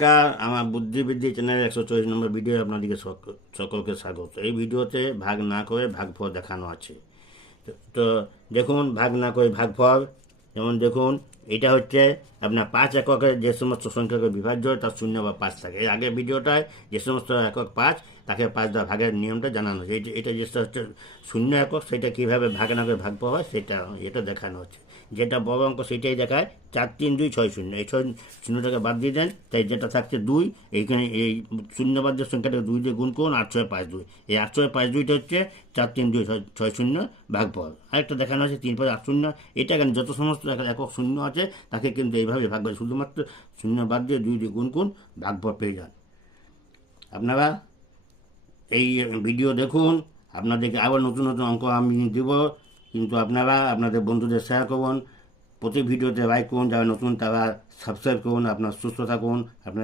নমস্কার, আমার বুদ্ধিবৃদ্ধি চ্যানেলের 124 নম্বর ভিডিও আপনাদেরকে সকলকে স্বাগত। এই ভিডিওতে ভাগ না করে ভাগফল দেখানো আছে। তো দেখুন, ভাগ না করে ভাগফল। যেমন দেখুন, এটা হচ্ছে আপনার 5 এককের যে সমস্ত সংখ্যাকে বিভাজ্য তার 0 বা 5 থাকে। এর আগের ভিডিওটায় যে সমস্ত একক 5 তাকে 5 দ্বারা ভাগের নিয়মটা জানানো হচ্ছে। এটা যেটা হচ্ছে 0 একক, সেটা কীভাবে ভাগ না করে ভাগফল হয় সেটা এটা দেখানো হচ্ছে। যেটা বড় অঙ্ক সেটাই দেখায় 4 3 2 6 0। এই 6 শূন্যটাকে বাদ দিয়ে দেন, তাই যেটা থাকছে 2। এইখানে এই শূন্য বাদ দিয়ে সংখ্যাটাকে 2 দিয়ে গুণ করুন, 8 6 5 2। এই 8 6 5 2টা হচ্ছে 4 3 2 6 0 ভাগফল। আরেকটা দেখানো আছে 3 5 8 0। এটা কেন, যত সমস্ত একক শূন্য আছে তাকে কিন্তু এইভাবে ভাগ করে, শুধুমাত্র শূন্য বাদ দিয়ে 2 দিয়ে গুণ করুন, ভাগফল পেয়ে যান। আপনারা এই ভিডিও দেখুন, আপনাদেরকে আবার নতুন নতুন অঙ্ক আমি দেব, কিন্তু আপনারা আপনাদের বন্ধুদের শেয়ার করুন, প্রতি ভিডিওতে লাইক করুন, যারা নতুন তারা সাবস্ক্রাইব করুন। আপনার সুস্থ থাকুন। আপনার